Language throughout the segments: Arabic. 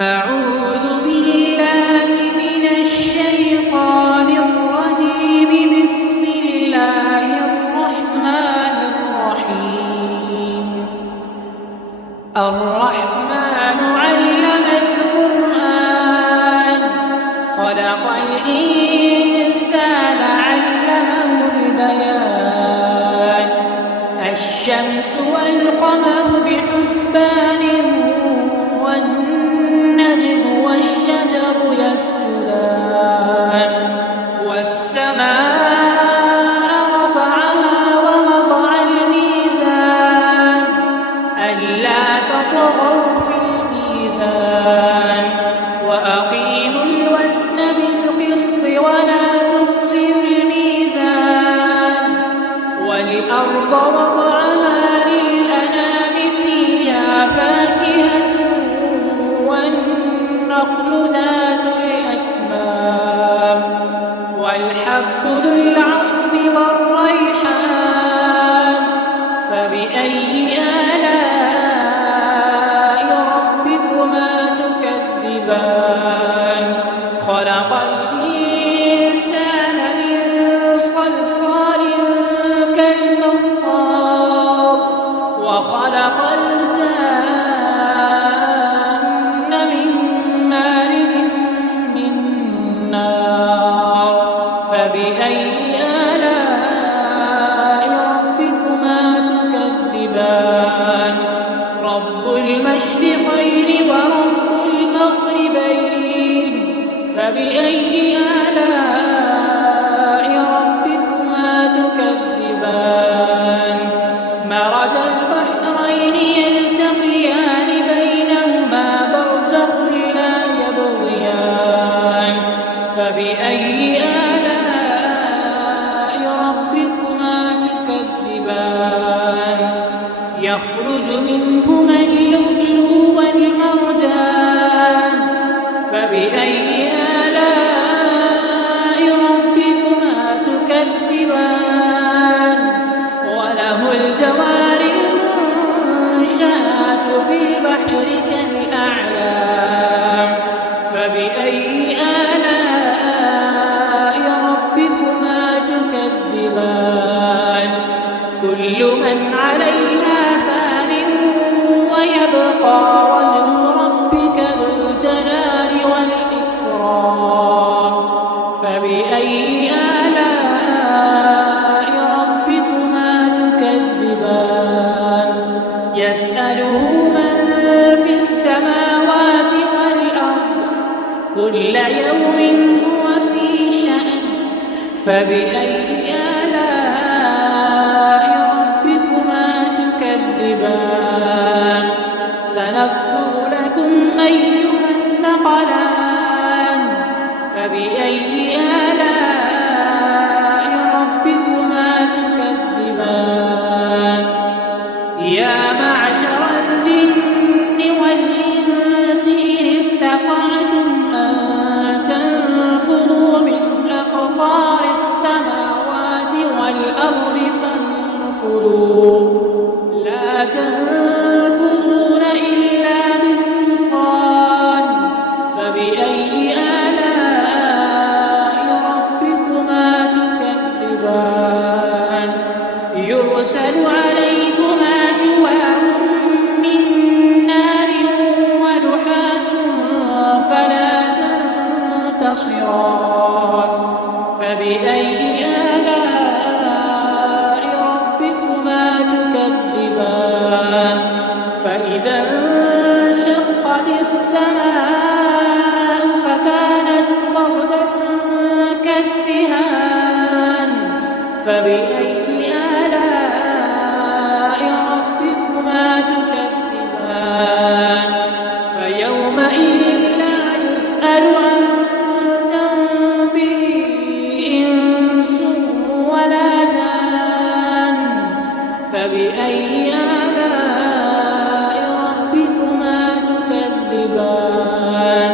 أعوذ بالله من الشيطان الرجيم. بسم الله الرحمن الرحيم. الرحمن علم القرآن خلق الإنسان علمه البيان. الشمس والقمر بحسبان والنجم والشجر يسجدان. والسماء رفعها ووضع الميزان ألا تطغوا في الميزان وأقيموا الوزن بالقسط ولا تخسروا الميزان. والأرض وضعها للأنام فيها فاكهة والنخل ذات الأكمام والحب ذو العصف والريحان. فبأي آلاء ربكما تكذبان؟ خلق الإنسان من صلصال كالفخار وخلق الجان من مارج من نار. فبأي آلاء ربكما تكذبان؟ رب المشرقين ورب المغربين. فبأي آلاء ربكما تكذبان؟ مرج البحرين يلتقيان بينهما برزخ لا يبغيان. فبأي آلاء ربكما تكذبان؟ يخرج منهما اللؤلؤ والمرجان. فبأي آلاء ربكما تكذبان؟ وله الجوار المنشآت في البحر كالأعلام. فبأي آلاء ربكما تكذبان؟ كل من عليها فان ويبقى وجه ربك ذو الجلال والإكرام. فبأي آلاء ربكما تكذبان؟ يسأله من في السماوات والأرض كل يوم هو في شأن. فبأي آلاء ربكما تكذبان؟ سنفرغ لكم أيها الثقلان. فبأي آلاء ربكما تكذبان؟ يا معشر الجن والإنس إن استطعتم أن تنفذوا من أقطار السماوات والأرض فانفذوا لا تنفذون إلا بسلطان. فبأي آلاء ربكما تكذبان؟ يرسل عليكما شواظ من نار ونحاس فلا تنتصران. فبأي آلاء ربكما تكذبان؟ فإذا انشقت السماء فكانت وردة كالدهان. فبأي آلاء ربكما تكذبان؟ فيومئذ لا يسأل عن ذنبه إنس ولا جان. فبأي آلاء ربكما تكذبان؟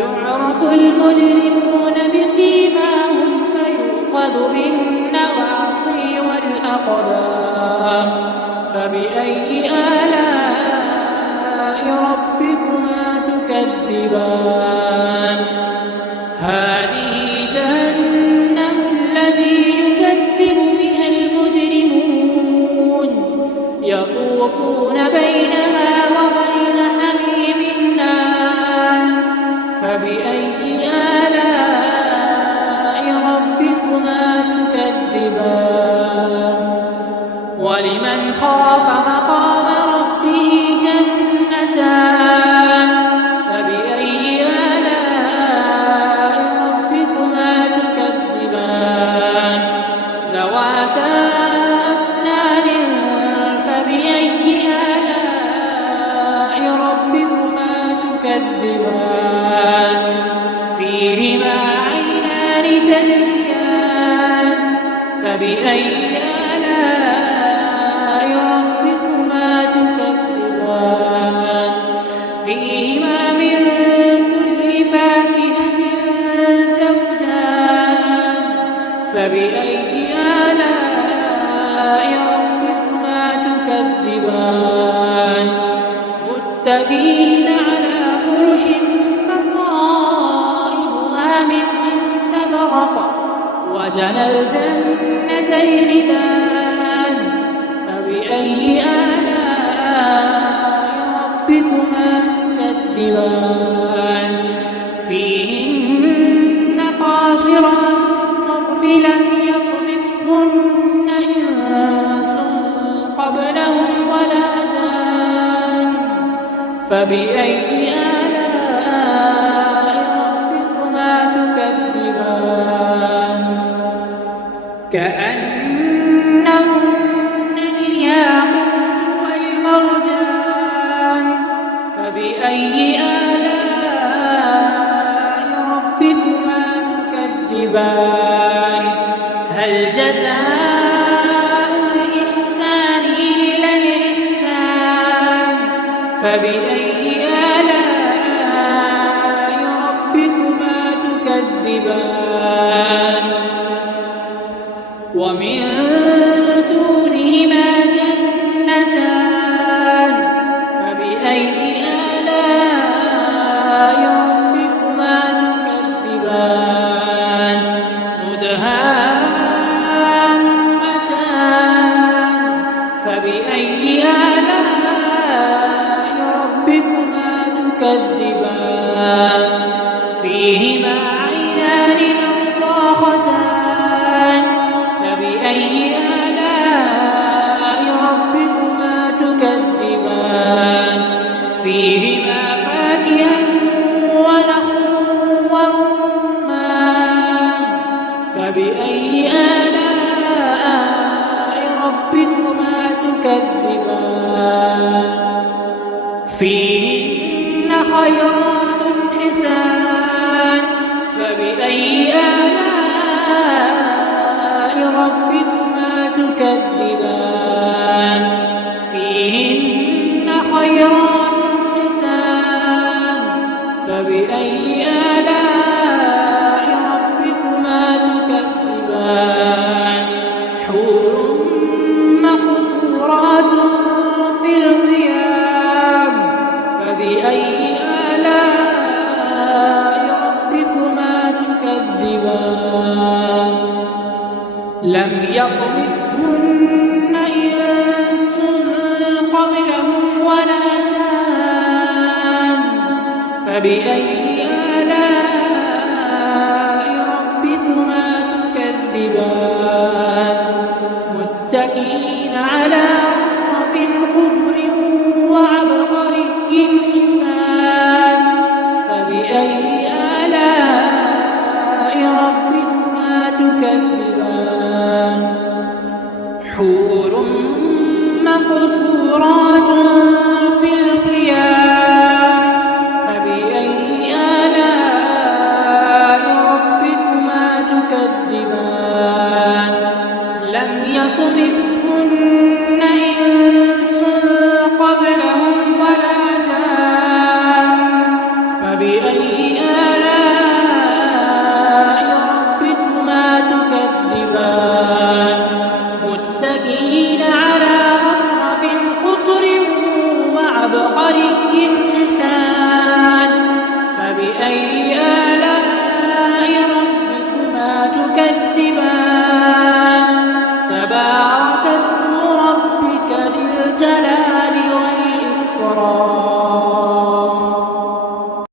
يعرف المجرمون بسيماهم فيؤخذ بالنواصي والأقدام. فبأي آلاء ربكما تكذبان؟ تكذبان هذه جهنم التي يكذب بها المجرمون يطوفون بينها وبين حميم آن فبأي آلاء ربكما تكذبان ولمن خاف مقام ربه جنتان فبأي آلاء ربكما تكذبان ذواتا أفنان فبأي آلاء ربكما تكذبان فيهما عينان تجريان فبأي آلاء ربكما تكذبان فيهما من كل فاكهة زوجان فبأي آلاء ربكما تكذبان متكئين على فرش بطائنها من استبرق وجنى الجنتين دان فبأي آلاء ربكما تكذبان فيهن قاصرات الطرف لم يطمثهن إنس قبلهم ولا جان فبأي آلاء ربكما تكذبان كأنهن الياقوت والمرجان فبأي آلاء ربكما تكذبان هل جزاء الإحسان إلا الإحسان فبأي آلاء ربكما تكذبان ومن دونهما جنتان فبأي آلاء ربكما تكذبان مدهامتان فبأي آلاء ربكما تكذبان فيهما عينان نضاختان فبأي آلاء ربكما تكذبان فيهما فاكهة ونخل ورمان فبأي آلاء ربكما تكذبان فيهن خيرات حسان فبأي آلاء ربكما تكذبان فيهن خيرات حسان فبأي آلاء ربكما تكذبان حور مقصورات في الخيام فبأي آلاء ربكما تكذبان لم يطمثهن إنس قبلهم ولا جان فبأي آلاء ربكما تكذبان متكئين على رفرف خضر وعبقري حسان فبأي آلاء ربكما تكذبان حور مقصورات في الخيام فبأي ذكرا